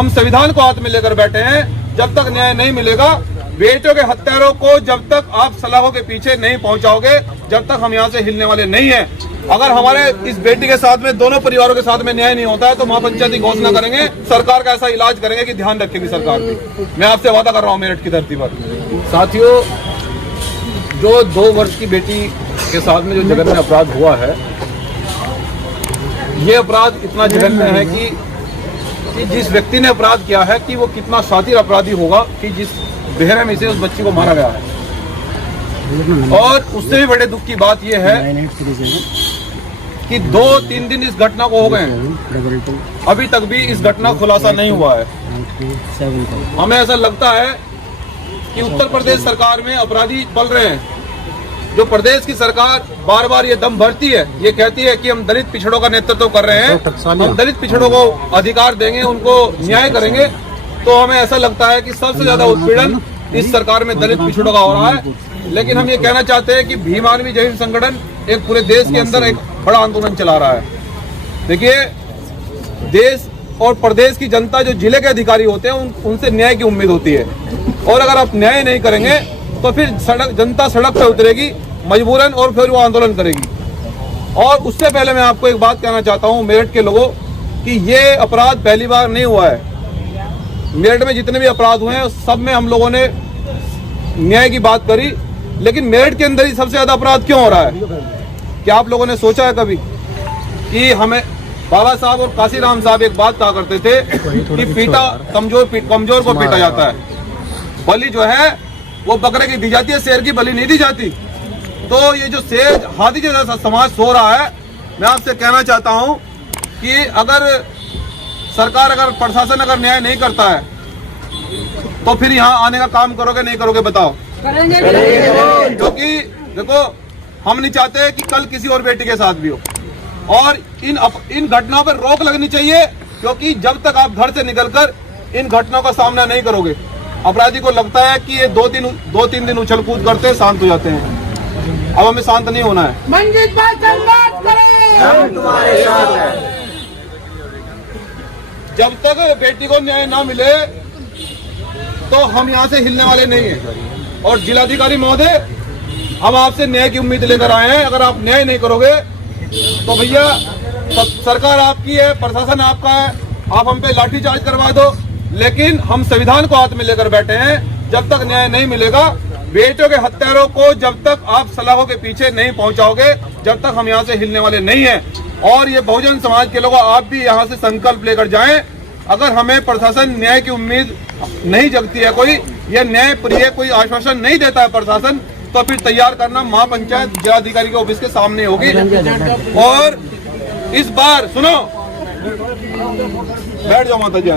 हम संविधान को हाथ में लेकर बैठे हैं। जब तक न्याय नहीं मिलेगा, बेटियों के हत्यारों को जब तक आप सलाखों के पीछे नहीं पहुंचाओगे, जब तक हम यहाँ से हिलने वाले नहीं हैं। अगर हमारे इस बेटी के साथ में, दोनों परिवारों के साथ में न्याय नहीं होता है तो महापंचायत की घोषणा करेंगे, सरकार का ऐसा इलाज करेंगे कि ध्यान रखेगी सरकार भी। मैं आपसे वादा कर रहा हूँ मेरठ की धरती पर। साथियों, जो 2 वर्ष की बेटी के साथ में जो जघन्य अपराध हुआ है, ये अपराध इतना जघन्य है कि जिस व्यक्ति ने अपराध किया है कि वो कितना शातिर अपराधी होगा कि जिस बेरहमी से उस बच्ची को मारा गया है। और उससे भी बड़े दुख की बात यह है कि 2-3 दिन इस घटना को हो गए हैं, अभी तक भी इस घटना खुलासा नहीं हुआ है। हमें ऐसा लगता है कि उत्तर प्रदेश सरकार में अपराधी पल रहे हैं। जो प्रदेश की सरकार बार बार ये दम भरती है, ये कहती है कि हम दलित पिछड़ों का नेतृत्व कर रहे हैं, हम दलित पिछड़ों को अधिकार देंगे, उनको न्याय करेंगे, तो हमें ऐसा लगता है कि सबसे ज्यादा उत्पीड़न इस सरकार में दलित पिछड़ों का हो रहा है। लेकिन हम ये कहना चाहते हैं कि भीम आर्मी जय हिंद संगठन एक पूरे देश के अंदर एक बड़ा आंदोलन चला रहा है। देखिए, देश और प्रदेश की जनता जो जिले के अधिकारी होते हैं उनसे न्याय की उम्मीद होती है, और अगर आप न्याय नहीं करेंगे तो फिर जनता सड़क पर उतरेगी मजबूरन, और फिर वो आंदोलन करेगी। और उससे पहले मैं आपको एक बात कहना चाहता हूँ मेरठ के लोगों, कि ये अपराध पहली बार नहीं हुआ है। मेरठ में जितने भी अपराध हुए हैं सब में हम लोगों ने न्याय की बात करी, लेकिन मेरठ के अंदर ही सबसे ज्यादा अपराध क्यों हो रहा है? क्या आप लोगों ने सोचा है कभी कि हमें बाबा साहब और काशीराम साहब एक बात कहा करते थे कि पीटा कमजोर को पीटा जाता है, बलि जो है वो बकरे की दी जाती है, शेर की बलि नहीं दी जाती। तो ये जो शेर हाथी जैसा समाज सो रहा है, मैं आपसे कहना चाहता हूं कि अगर सरकार, अगर प्रशासन अगर न्याय नहीं करता है तो फिर यहाँ आने का काम करोगे नहीं करोगे बताओ? क्योंकि देखो, हम नहीं चाहते कि कल किसी और बेटी के साथ भी हो, और इन घटनाओं पर रोक लगनी चाहिए, क्योंकि जब तक आप घर से निकलकर इन घटनाओं का सामना नहीं करोगे, अपराधी को लगता है कि ये 2-3 दिन उछल कूद करते शांत हो जाते हैं। अब हमें शांत नहीं होना है। मंजीत भाई संवाद करें, हम तुम्हारे साथ हैं। जब तक बेटी को न्याय ना मिले तो हम यहाँ से हिलने वाले नहीं हैं। और जिलाधिकारी महोदय, हम आपसे न्याय की उम्मीद लेकर आए हैं। अगर आप न्याय नहीं करोगे तो भैया सरकार आपकी है, प्रशासन आपका है, आप हम पे लाठीचार्ज करवा दो, लेकिन हम संविधान को हाथ में लेकर बैठे हैं। जब तक न्याय नहीं मिलेगा, बेटियों के हत्यारों को जब तक आप सलाखों के पीछे नहीं पहुंचाओगे, जब तक हम यहाँ से हिलने वाले नहीं हैं। और ये बहुजन समाज के लोगों, आप भी यहाँ से संकल्प लेकर जाएं। अगर हमें प्रशासन न्याय की उम्मीद नहीं जगती है, कोई यह न्याय प्रिय कोई आश्वासन नहीं देता है प्रशासन, तो फिर तैयार करना महापंचायत जिलाधिकारी के ऑफिस के सामने होगी। और इस बार सुनो, बैठ जाओ माता जी,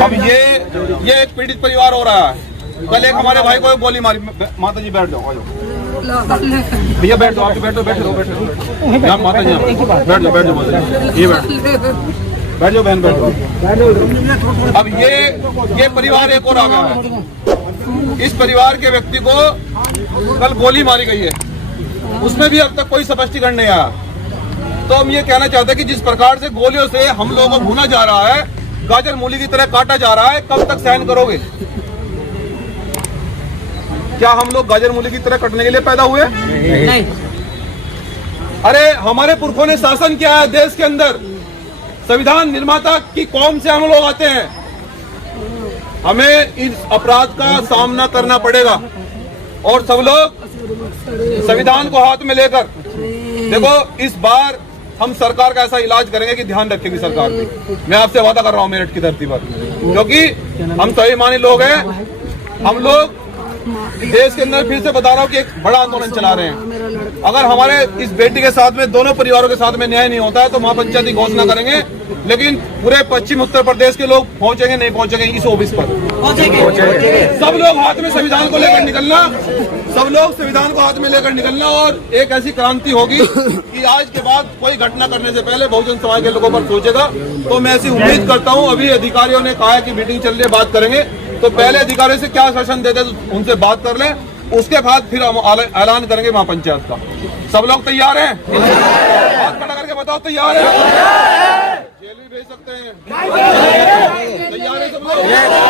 अब ये एक पीड़ित परिवार हो रहा है। कल एक हमारे भाई को गोली मारी। माता जी बैठ जाओ, भैया बैठ जाओ, आप बैठो माता जी, बैठ जाओ माता जी, ये बैठ जाओ बहन, बैठ जाओ। अब ये परिवार एक और आ गया है। इस परिवार के व्यक्ति को कल गोली मारी गई है, उसमें भी अब तक कोई स्पष्टीकरण नहीं आया। तो हम ये कहना चाहते हैं कि जिस प्रकार से गोलियों से हम लोगों को भूना जा रहा है, गाजर मूली की तरह काटा जा रहा है, कब तक सहन करोगे? क्या हम लोग गाजर मूली की तरह कटने के लिए पैदा हुए? नहीं। अरे हमारे पुरखों ने शासन किया है देश के अंदर, संविधान निर्माता की कौम से हम लोग आते हैं। हमें इस अपराध का सामना करना पड़ेगा, और सब लोग संविधान को हाथ में लेकर, देखो इस बार हम सरकार का ऐसा इलाज करेंगे कि ध्यान रखेगी सरकार भी। मैं आपसे वादा कर रहा हूँ मेरठ की धरती पर, क्योंकि हम स्वाभिमानी लोग हैं। हम लोग देश के अंदर, फिर से बता रहा हूँ कि एक बड़ा आंदोलन चला रहे हैं। अगर हमारे इस बेटी के साथ में, दोनों परिवारों के साथ में न्याय नहीं होता है तो महापंचायत की घोषणा करेंगे, लेकिन पूरे पश्चिम उत्तर प्रदेश के लोग पहुंचेंगे नहीं पहुंचेंगे इस ऑफिस पर? सब लोग हाथ में संविधान को लेकर निकलना, सब लोग संविधान को हाथ में लेकर निकलना, और एक ऐसी क्रांति होगी कि आज के बाद कोई घटना करने से पहले बहुजन समाज के लोगों पर सोचेगा। तो मैं ऐसी उम्मीद करता हूँ। अभी अधिकारियों ने कहा है कि मीटिंग चल रही है, बात करेंगे, तो पहले अधिकारियों से क्या शासन देते तो उनसे बात कर लें, उसके बाद फिर हम ऐलान करेंगे महापंचायत का। सब लोग तैयार हैं? हाथ खड़ा करके बताओ, तैयार है? जेल भी भेज सकते हैं। तैयार है सब लोग?